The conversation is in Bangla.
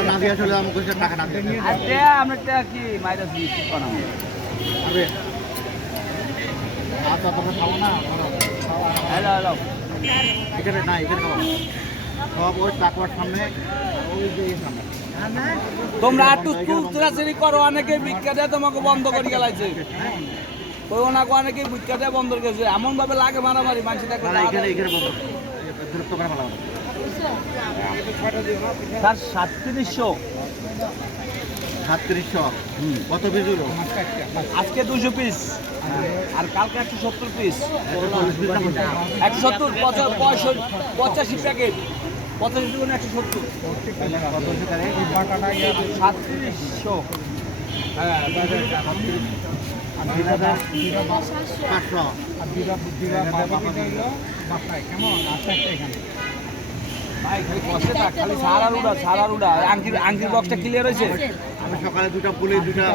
নাজি আসলে আমাকে টাকা না দেন আরে আমরা কি মাইরাস কি বানাবো আরে আচ্ছা তোমরা খাও না হ্যালো হ্যালো এখানে না এখানে খাও সব ওই টাকার সামনে ওই যে সামনে তোমরা একটু তুলতুলাচুরি করো অনেকে ভিক্ষা দেয় তোমাকে বন্ধ করে গেলাইছে ওই ওনাকে অনেকে ভিক্ষা দেয় বন্ধ করেছে এমন ভাবে লাগে মারামারি মানুষ দেখো না এখানে এখানে বন্ধ বিরক্ত করে ভালো স্যার 3700 3700 কত পিস হলো আজকে 200 পিস আর কালকে 170 পিস 170 85 প্যাকেট 85 গুণ 170 3700 হ্যাঁ 500 ভাই খালি কষ্টে থাক খালি সারা রুডা আংটির বক্সটা ক্লিয়ার হয়েছে আমি সকালে দুটা পুলে দুটা